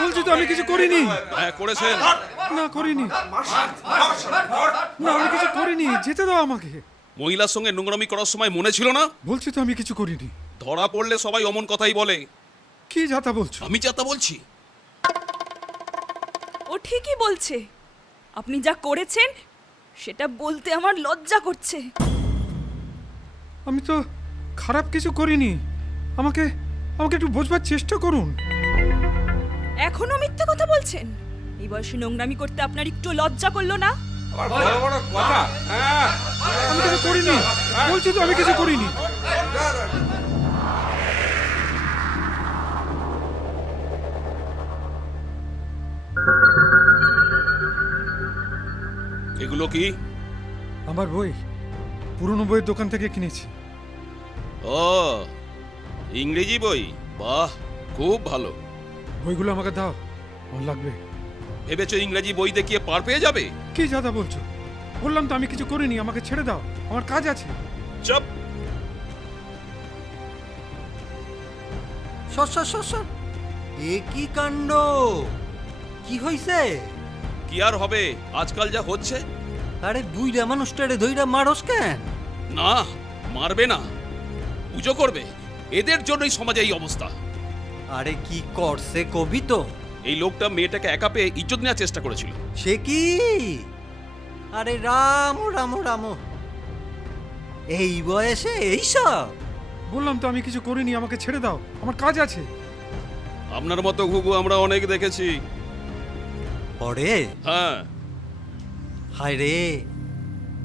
বলছি তো আমি কিছু করিনি। হ্যাঁ করেছেন। না করিনি, না আমি কিছু করিনি, যেতে দাও আমাকে। মহিলার সঙ্গে নোংরামি করার সময় মনে ছিল না? বলছি তো আমি কিছু করিনি। ধরা পড়লে সবাই অমন কথাই বলে। কি যাতা বলছো? আমি যা তা বলছি। ও ঠিকই বলছে। আপনি যা করেছেন সেটা বলতে আমার লজ্জা করছে। আমি তো খারাপ কিছু করিনি। আমাকে আমাকে একটু বোঝবার চেষ্টা করুন। এখনো মিথ্যে কথা বলছেন? এই বয়সে নোংরামি করতে আপনার একটু লজ্জা করলো না? আমি কিছু করিনি, বলছি তো আমি কিছু করিনি। এগুলো কি? আমার বই পুরনো বইয়ের দোকান থেকে কিনেছি। ও, ইংরেজি বই? বাহ, খুব ভালো। বইগুলো আমাকে দাও, আমার লাগবে। ভেবেছো ইংরেজি বই দেখিয়ে পার পেয়ে যাবে? কি যাতা বলছো? বললাম তো আমি কিছু করিনি, আমাকে ছেড়ে দাও, আমার কাজ আছে। চুপ। সর, এ কি কাণ্ড! কি হইছে? কি আর হবে, আজকাল যা হচ্ছে। আরে বুইড়া মানুষটারে ধইরা মারস কেন? না, মারবে না, পুজো করবে। এদের জন্যই সমাজে এই অবস্থা। আরে কি করছে কবি তো? এই লোকটা মেয়েটাকে একা পেয়ে ইজ্জত নেওয়ার চেষ্টা করেছিল। সে কি? আরে রাম রাম রাম, এই বয়সে এইসব? বললাম তো আমি কিছু করিনি, আমাকে ছেড়ে দাও, আমার কাজ আছে। আপনার মতো ঘুঘু আমরা অনেক দেখেছি। পরে হ্যাঁ। হায় রে,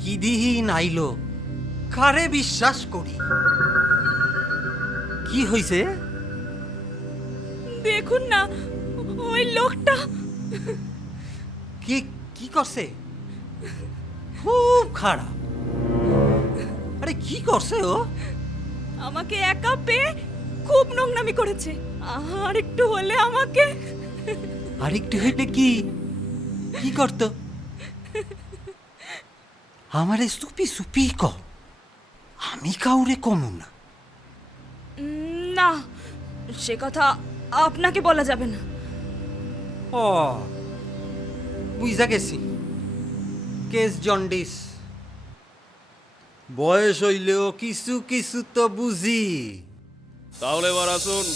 কি দিহীন আইলো, কারে বিশ্বাস করি? কি হইছে? দেখুন না, ওই লোকটা। কি কি করছে? খুব খারাপ। আরে কি করছে ও? আমাকে একা পেয়ে খুব নোংরামি করেছে। আর একটু হলে আমাকে। আরেকটু হইলে কি কি করত? আমারে সুপি সুপি ক, আমি কাউরে কমু না। না, সে কথা আপনাকে বলা যাবে না। ও, বুঝা গেছি, কেস জন্ডিস। বয়স হইলেও কিছু কিছু তো বুঝি। তাহলে এবার আসুন।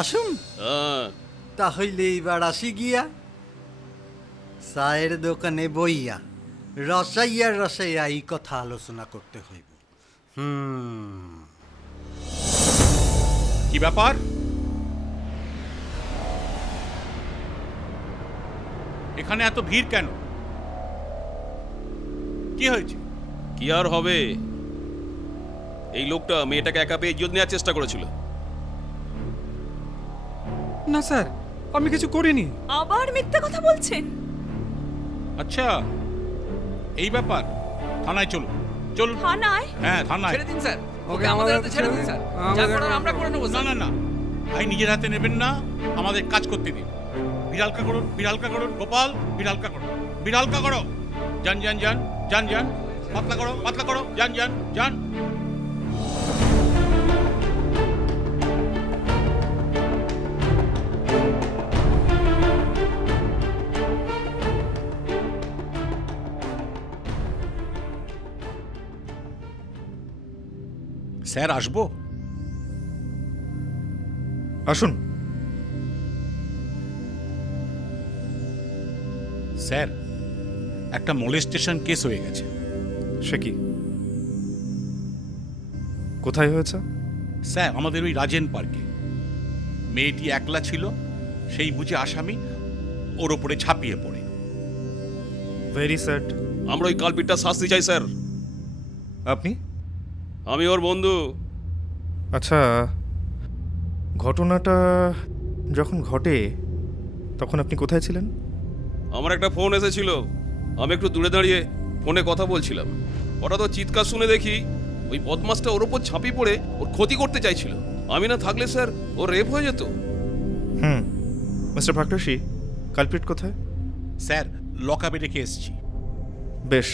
আসুন হ্যাঁ। তাহলে এইবার আসি গিয়া। চায়ের দোকানে বইয়া রসাইয়া এই কথা আলোচনা করতে হইব। কি ব্যাপার? এখানে এত ভিড় কেন? কি হয়েছে? কি আর হবে, এই লোকটা মেয়েটাকে একা পেয়ে ইজ্জত নেওয়ার চেষ্টা করেছিল। না স্যার, আমি কিছু করিনি। আবার মিথ্যে কথা বলছেন? আচ্ছা, এই ব্যাপার। থানায় চলুন। চলুন। থানায়? হ্যাঁ, থানায়। ছেড়ে দিন স্যার, ওকে আমাদের হাতে ছেড়ে দিন স্যার, যা করার আমরা করে নেবো না স্যার। না না, ভাই নিজের হাতে নেবেন না, আমাদের কাজ করতে দিন। বিড়ালকা করুন, বিড়ালকা করুন, গোপাল বিড়ালকা করুন, বিড়ালকা করো। যান যান যান যান যান, পাতলা করো, পাতলা করো, যান যান যান। স্যার আসবো? আসুন। স্যার, একটা মলেস্টেশন কেস হয়ে গেছে। সে কি? কোথায় হয়েছে? স্যার, আমাদের ওই রাজেন পার্কে। মেয়েটি একলা ছিল, সেই বুঝে আসামি ওর ওপরে ঝাঁপিয়ে পড়ে। Very sad. আমরা ওই কালপিটটা শাস্তি চাই স্যার। আপনি? আমি ওর বন্ধু। আচ্ছা, ঘটনাটা যখন ঘটে তখন আপনি কোথায় ছিলেন? আমার একটা ফোন এসেছিল, আমি একটু দূরে দাঁড়িয়ে ফোনে কথা বলছিলাম। হঠাৎ ওর চিৎকার শুনে দেখি ওই বদমাসটা ওর ওপর ঝাঁপিয়ে পড়ে ওর ক্ষতি করতে চাইছিল। আমি না থাকলে স্যার ও রেপ হয়ে যেত। মিস্টার ভাক্টসি, কালপ্রিট কোথায়? স্যার, লকআপে রেখে এসেছি। বেশ।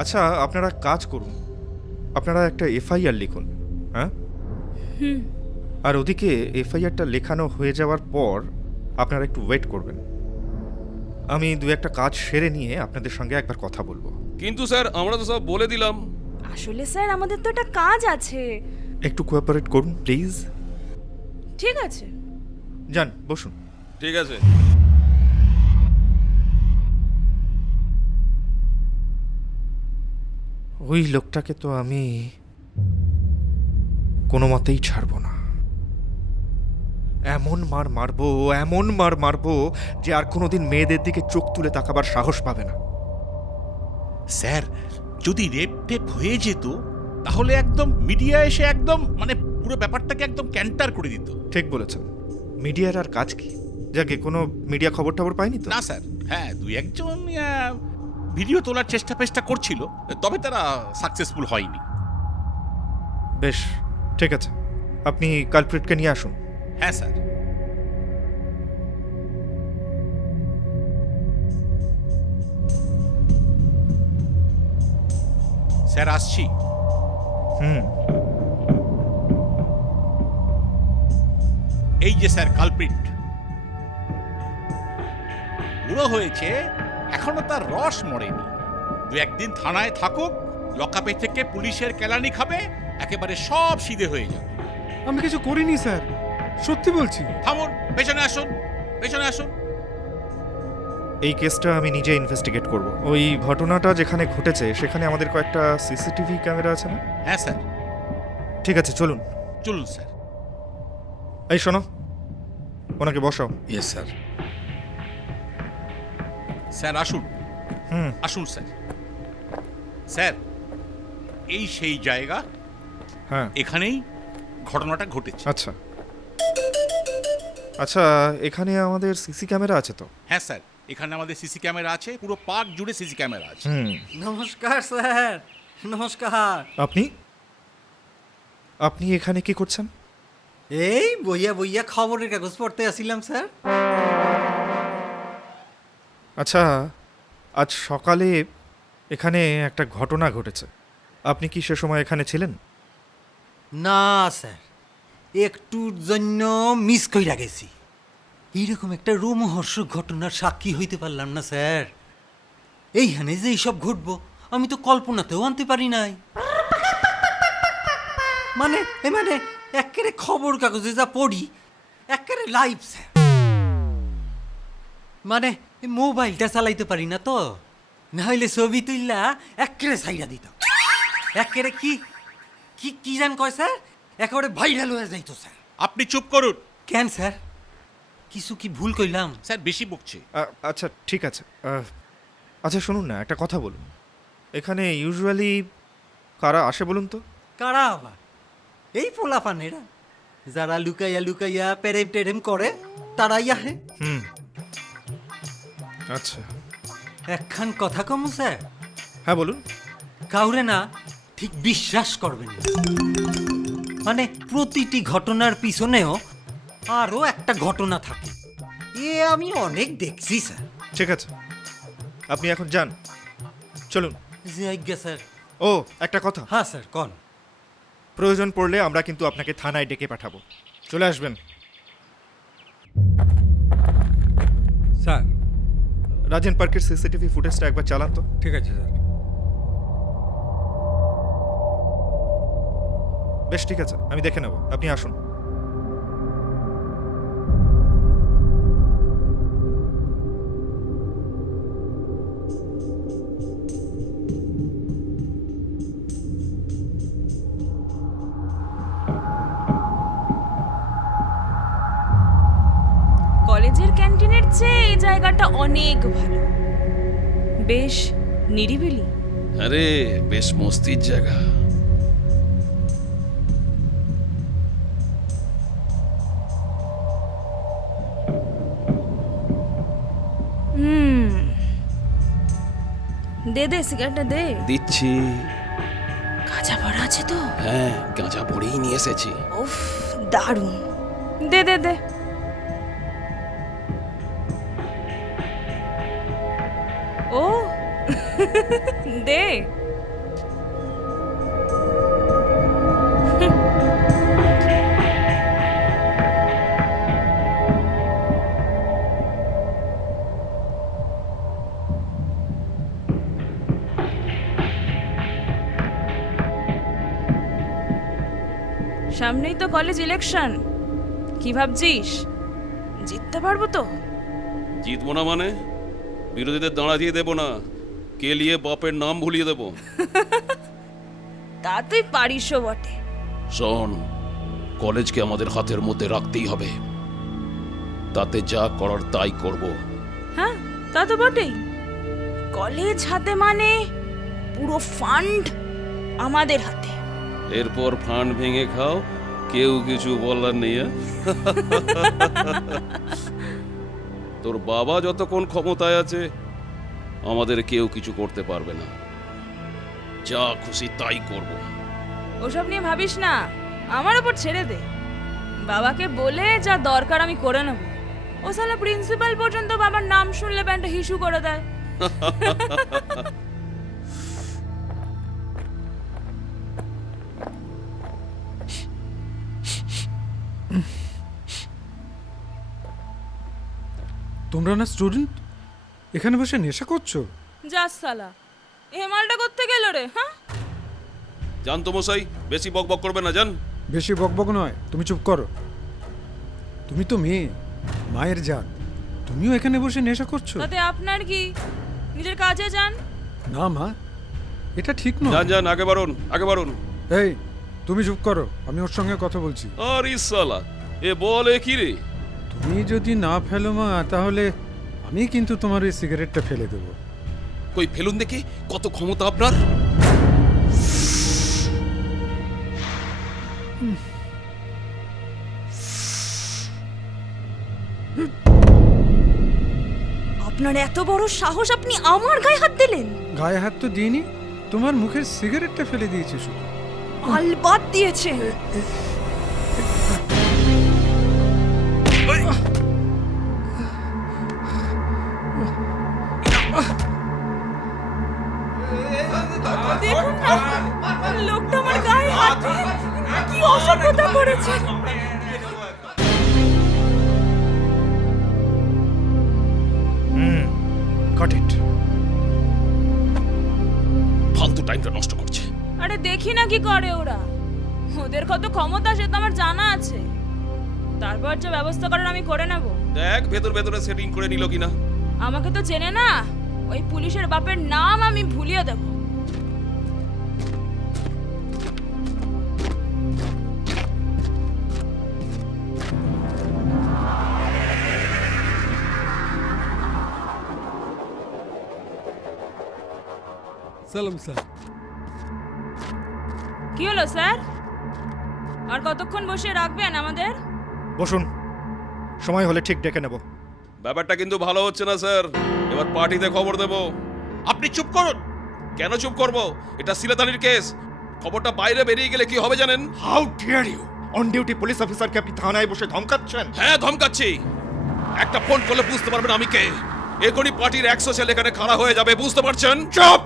আচ্ছা, আপনারা কাজ করুন, আপনারা একটা এফআইআর লিখুন। হ্যাঁ, আর ওদিকে এফআইআরটা লেখানো হয়ে যাওয়ার পর আপনারা একটু ওয়েট করবেন। আমি দু একটা কাজ সেরে নিয়ে আপনাদের সঙ্গে একবার কথা বলবো। কিন্তু স্যার আমরা তো সব বলে দিলাম। আসলে স্যার আমাদের তো একটা কাজ আছে। একটু কোঅপারেট করুন প্লিজ। ঠিক আছে। যান, বসুন। ঠিক আছে। ওই লোকটাকে তো আমি কোনো মতেই ছাড়বো না। এমন মার মারবো, এমন মার মারবো যে আর কোনোদিন মেয়েদের দিকে চোখ তুলে তাকাবার সাহস পাবে না। স্যার, যদি রেপ টেপ হয়ে যেত তাহলে একদম মিডিয়া এসে একদম মানে পুরো ব্যাপারটাকে একদম ক্যান্টার করে দিত। ঠিক বলেছেন। মিডিয়ার আর কাজ কি? যাকে কোনো মিডিয়া খবর টবর পায়নি তো? না স্যার, হ্যাঁ দুই একজন ভিডিও তোলার চেষ্টা করছিল, তবে তারা সাকসেসফুল হয়নি। বেশ, ঠিক আছে, আপনি কালপ্রিটকে নিয়ে আসুন। হ্যাঁ স্যার। স্যার আসছি। হুম। এই যে স্যার কালপ্রিট, বুড়ো হয়েছে, এখনো তার রস মরেনি। দু একদিন থানায় থাকুক, লকআপে থেকে পুলিশের কেলানি খাবে, একেবারে সব সিধে হয়ে যাবে। আমি কিছু করিনি স্যার, সত্যি বলছি। থামুন, পেছনে আসুন, পেছনে আসুন। এই কেসটা আমি নিজে ইনভেস্টিগেট করব। ওই ঘটনাটা যেখানে ঘটেছে সেখানে আমাদের কয়েকটা সিসিটিভি ক্যামেরা আছে না? হ্যাঁ স্যার। ঠিক আছে, চলুন। চলুন স্যার। এই শোনো, ওনাকে বসাও। Yes sir. স্যার আসুন। হুম। আসুন স্যার। স্যার, এই সেই জায়গা, হ্যাঁ। এখানেই ঘটনাটা ঘটেছে। আচ্ছা আচ্ছা, এখানে আমাদের সিসি ক্যামেরা আছে তো? হ্যাঁ স্যার, এখানে আমাদের সিসি ক্যামেরা আছে, পুরো পার্ক জুড়ে সিসি ক্যামেরা আছে। হুম। নমস্কার স্যার, নমস্কার। আপনি আপনি এখানে কি করছেন? এই বইয়া বইয়া খবরের কাগজ পড়তে আসিলাম স্যার। আচ্ছা, আজ সকালে এখানে একটা ঘটনা ঘটেছে, আপনি কি সে সময় এখানে ছিলেন? না স্যার, একটুর জন্য মিস কইরা গেছি। এইরকম একটা রোমহর্ষক ঘটনার সাক্ষী হইতে পারলাম না স্যার। এইখানে যে এইসব ঘটবো আমি তো কল্পনাতেও আনতে পারি নাই। মানে একেবারে খবর কাগজে যা পড়ি একেবারে লাইভ স্যার। মানে মোবাইলটা চালাইতে পারি না তো, না হইলে ছবি তুললা একেবারে সাইডা দিত। একেবারে কি কি কি জান কয় স্যার, একেবারে ভাইরাল হয়ে যাইতো স্যার। আপনি চুপ করুন। কেন স্যার, কিছু কি ভুল কইলাম? স্যার বেশি বকছে। আচ্ছা ঠিক আছে। আচ্ছা শুনুন না, একটা কথা বলুন, এখানে ইউজুয়ালি কারা আসে বলুন তো? কারা আবার? এই পোলাপানেরা যারা লুকাইয়া লুকাইয়া প্রেম টেরেম করে তারাই আহে। হুম। আচ্ছা, একখান কথা কম স্যার, হ্যাঁ বলুন। কাউরে না ঠিক বিশ্বাস করবেন না। মানে প্রতিটি ঘটনার পিছনেও আরও একটা ঘটনা থাকে, এ আমি অনেক দেখছি স্যার। ঠিক আছে, আপনি এখন যান, চলুন। জি আজ্ঞা স্যার। ও একটা কথা, হ্যাঁ স্যার কন। প্রয়োজন পড়লে আমরা কিন্তু আপনাকে থানায় ডেকে পাঠাবো, চলে আসবেন। স্যার রাজেন পার্কের সিসিটিভি ফুটেজটা একবার চালান তো। ঠিক আছে স্যার। বেশ ঠিক আছে, আমি দেখে নেব, আপনি আসুন। কলেজের ক্যান্টিনের চেয়ে এই জায়গাটা অনেক ভালো, বেশ নিরিবিলি। আরে বেশ মস্তির জায়গা। দে দে সিগারেটটা দে। দিচ্ছি। কাঁচা পড়া আছে তো? হ্যাঁ, গাঁজা পড়েই নিয়ে এসেছি। উফ দারুণ। দে দে দে। ও দে। সামনেই তো কলেজ ইলেকশন, কি ভাবছিস জিততে পারবো তো? জিতবো না মানে বিরোধীদের দাঁড়া দিয়ে দেবো না, কেলিয়ে বাপের নাম ভুলিয়ে দেবো। তা তুই পারিসও বটে। শোন, কলেজকে আমাদের হাতের মধ্যে রাখতেই হবে, তাতে যা করার তাই করব। হ্যাঁ তা তো বটেই। কলেজ হাতে মানে পুরো ফান্ড আমাদের হাতে। এরপর ফান্ড ভেঙে খাও, কেউ কিছু বলার নেই। হ্যাঁ? তোর বাবা যতক্ষণ ক্ষমতায় আছে আমাদের কেউ কিছু করতে পারবে না, যা খুশি তাই করব। ওসব নিয়ে ভাবিস না, আমার ওপর ছেড়ে দে। বাবাকে বলে যা দরকার আমি করে নেব। ও সালা প্রিন্সিপাল পর্যন্ত বাবার নাম শুনলে প্যান্টটা হিসু করে দেয়। তোমরা না স্টুডেন্ট, এখানে বসে নেশা করছো? যাস সালা, এ মালটা করতে গেল রে? হ্যাঁ জান তো মশাই, বেশি বকবক করবে না, জান। বেশি বকবক নয়, তুমি চুপ করো। তুমি তো মেয়ে, মায়ের জাত, তুমিও এখানে বসে নেশা করছো? তাতে আপনার কি? নিজের কাজে যান। না মা, এটা ঠিক নয়। যান যান, আগে বাড়ুন, আগে বাড়ুন। এই তুমি চুপ করো, আমি ওর সঙ্গে কথা বলছি। আর ইসালা এ বলে কি রে? তুমি যদি না ফেলো মা, তাহলে আমি কিন্তু তোমার ওই সিগারেটটা ফেলে দেবো। কই ফেলুন দেখি, কত ক্ষমতা আপনার। আপনার এত বড় সাহস, আপনি আমার গায়ে হাত দিলেন? গায়ে হাত তো দিইনি, তোমার মুখের সিগারেটটা ফেলে দিয়েছি শুধু। আলবাত দিয়েছে। দেখুন না, লোকটা আমার গায়ে হাত দিয়ে কি অসভ্যতা করেছে। Got it. ফালতু টাইমটা নষ্ট করছে। আরে দেখি না কি করে ওরা। ওদের কত ক্ষমতা সে তো আমার জানা আছে। তারপর যে ব্যবস্থা করার আমি করে নেব। দেখ ভেতর ভেতরে সেটিং করে নিল কিনা। আমাকে তো চেনে না, ওই পুলিশের বাপের নাম আমি ভুলিয়ে দেব। সালাম স্যার। কি হলো স্যার? আর কতক্ষণ বসে রাখবেন আমাদের? বসুন, সময় হলে ঠিক ডেকে নেব। ব্যাপারটা কিন্তু ভালো হচ্ছে না স্যার, এবার পার্টিতে খবর দেব। আপনি চুপ করুন। কেন চুপ করব? এটা সিলাতানির কেস, খবরটা বাইরে বেরিয়ে গেলে কি হবে জানেন? How dare you! On duty police অফিসারকে আপনি থানায় বসে ধমকাচ্ছেন? হ্যাঁ ধমকাচ্ছি। একটা ফোন করলে বুঝতে পারবেন আমি কে। এখনই পার্টির 100 ছেলে এখানে খাড়া হয়ে যাবে, বুঝতে পারছেন? চুপ!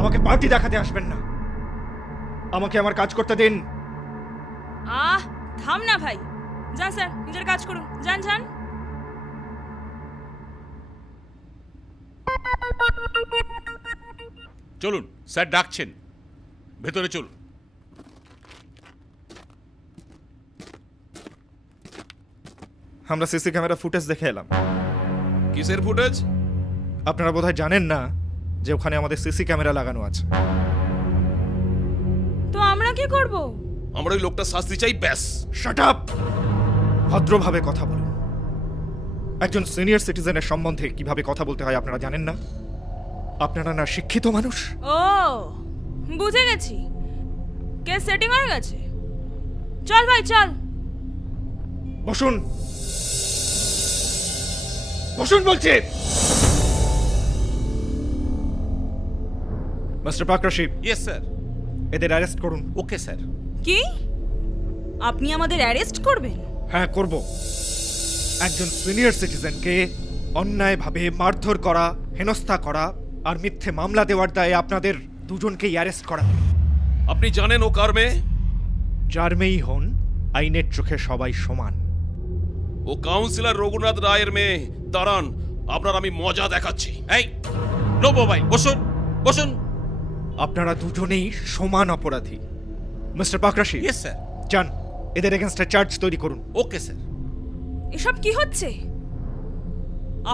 আমাকে পার্টি দেখাতে আসবেন না, আমাকে আমার কাজ করতে দিন। থাম না ভাই। যান স্যার, নিজের কাজ করুন। যান যান। চলুন, স্যার ডাকছেন, ভেতরে চলুন। আমরা সিসি ক্যামেরা ফুটেজ দেখে এলাম। কিসের ফুটেজ? আপনারা বোধহয় জানেন না যে ওখানে আমাদের সিসি ক্যামেরা লাগানো আছে। তো আমরা কি করব? আমরা ওই লোকটা শাস্তি চাই, ব্যাস। Shut up! ভদ্রভাবে কথা বলুন। একজন সিনিয়র সিটিজেনের সম্বন্ধে কিভাবে কথা বলতে হয় আপনারা জানেন না? আপনারা না শিক্ষিত মানুষ? ও বুঝে গেছি, কেস সেটিং হয়ে গেছে। চল ভাই চল। বসুন, বসুন বলছি। Mister Pakrashi, yes sir. এদের অ্যারেস্ট করুন। Okay sir. কি? আপনি আমাদের অ্যারেস্ট করবেন? হ্যাঁ, করব। একজন সিনিয়র সিটিজেনকে অন্যায়ভাবে মারধর করা, হেনস্থা করা আর মিথ্যে মামলা দেওয়ার দায়ে আপনাদের দুজনকেই অ্যারেস্ট করা হলো। আপনি জানেন ও কার মেয়ে? যার মেয়েই হন, আইনের চোখে সবাই সমান। ও কাউন্সিলর রঘুনাথ রায়ের মেয়ে। দাঁড়ান, আপনার আমি মজা দেখাচ্ছি। এই নো মোবাইল, বসুন বসুন। আপনারা দুজনেই সমান অপরাধী। Mister Pakrashi, yes sir. যান এদের এগেনস্টে চার্জ তৈরি করুন। Okay sir. এসব কি হচ্ছে?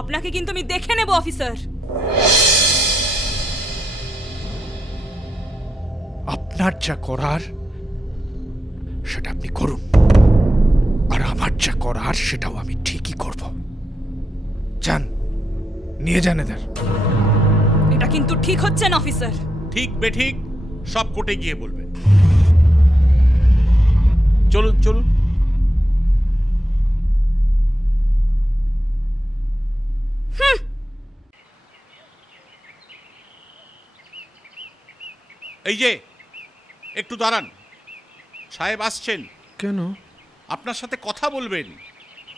আপনাকে কিন্তু আমি দেখে নেব অফিসার। আপনার যা করার সেটা আপনি করুন, আর আমার যা করার সেটাও আমি ঠিকই করব। যান, নিয়ে যান এদের। এটা কিন্তু ঠিক হচ্ছে না অফিসার। ঠিক বেঠিক সব কোর্টে গিয়ে বলবেন। চলুন চলুন। এই যে একটু দাঁড়ান, সাহেব আসছেন, কেন? আপনার সাথে কথা বলবেন।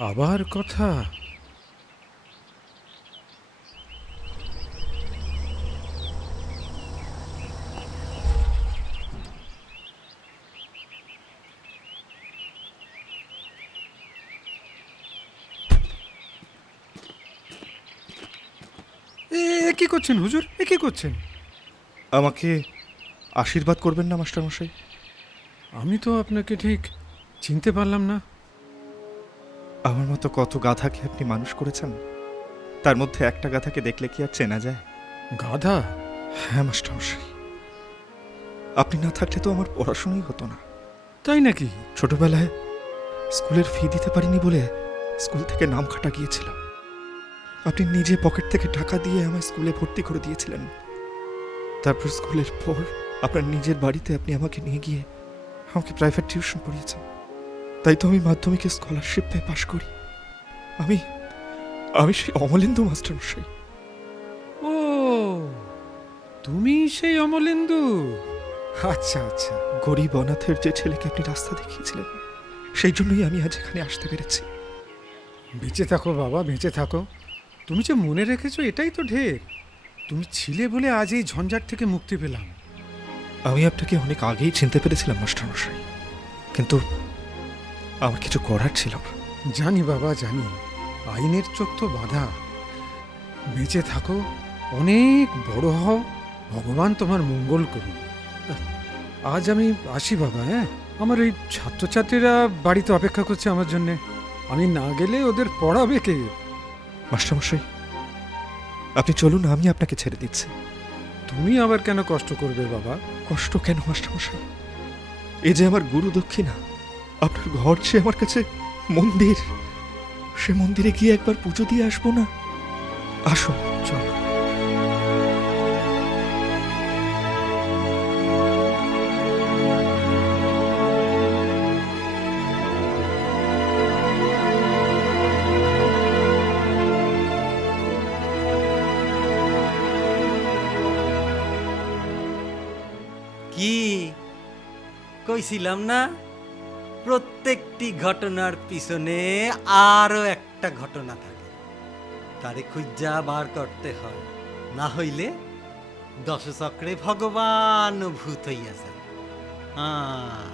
আবার কথা? এ কি করছেন হুজুর? এ কি করছেন? আমাকে আশীর্বাদ করবেন না মাস্টারমশাই? আমি তো আপনাকে ঠিক চিনতে পারলাম না। আমার মতো কত গাধাকে আপনি মানুষ করেছেন, তার মধ্যে একটা গাধাকে দেখলে কি আর চেনা যায়? গাধা? হ্যাঁ মাস্টারমশাই, আপনি না থাকলে তো আমার পড়াশোনাই হতো না। তাই নাকি? ছোটবেলায় স্কুলের ফি দিতে পারিনি বলে স্কুল থেকে নাম কাটা গিয়েছিল। আপনি নিজে পকেট থেকে টাকা দিয়ে আমায় স্কুলে ভর্তি করে দিয়েছিলেন। তারপর স্কুলের পর আপনার নিজের বাড়িতে আপনি আমাকে নিয়ে গিয়ে আমাকে প্রাইভেট টিউশন পড়িয়েছেন। তাই তো আমি মাধ্যমিকে স্কলারশিপ পেয়ে পাশ করি। আমি আমি সেই অমলেন্দু মাস্টারমশাই। ও, তুমি সেই অমলেন্দু? আচ্ছা আচ্ছা। গরিব অনাথের যে ছেলেকে আপনি রাস্তা দেখিয়েছিলেন, সেই জন্যই আমি আজ এখানে আসতে পেরেছি। বেঁচে থাকো বাবা, বেঁচে থাকো। তুমি যে মনে রেখেছো এটাই তো ঢের। তুমি ছিলে বলে আজ এই ঝঞ্ঝাট থেকে মুক্তি পেলাম। আমি আপনাকে অনেক আগেই চিনতে পেরেছিলাম মাস্টারমশাই, কিন্তু আমার কিছু করার ছিল না। জানি বাবা, জানি। আইনের চোখ তো বাধা। বেঁচে থাকো, অনেক বড় হও, ভগবান তোমার মঙ্গল করুন। আজ আমি আসি বাবা। হ্যাঁ, আমার ওই ছাত্রছাত্রীরা বাড়িতে অপেক্ষা করছে আমার জন্যে। আমি না গেলে ওদের পড়াবে কে? মাস্টারমশাই, আপনি চলুন, আমি আপনাকে ছেড়ে দিচ্ছি। তুমি আবার কেন কষ্ট করবে বাবা? কষ্ট কেন মাস্টারমশাই? এ যে আমার গুরু দক্ষিণা। আপনার ঘর যে আমার কাছে মন্দির, সে মন্দিরে গিয়ে একবার পুজো দিয়ে আসবো না? আসুন। চল। কি কইছিলাম না, প্রত্যেকটি ঘটনার পিছনে আরো একটা ঘটনা থাকে, তারে খুঁজা বার করতে হয়। না হইলে দশচক্রে ভগবান ভূত হইয়া যায়। হ্যাঁ।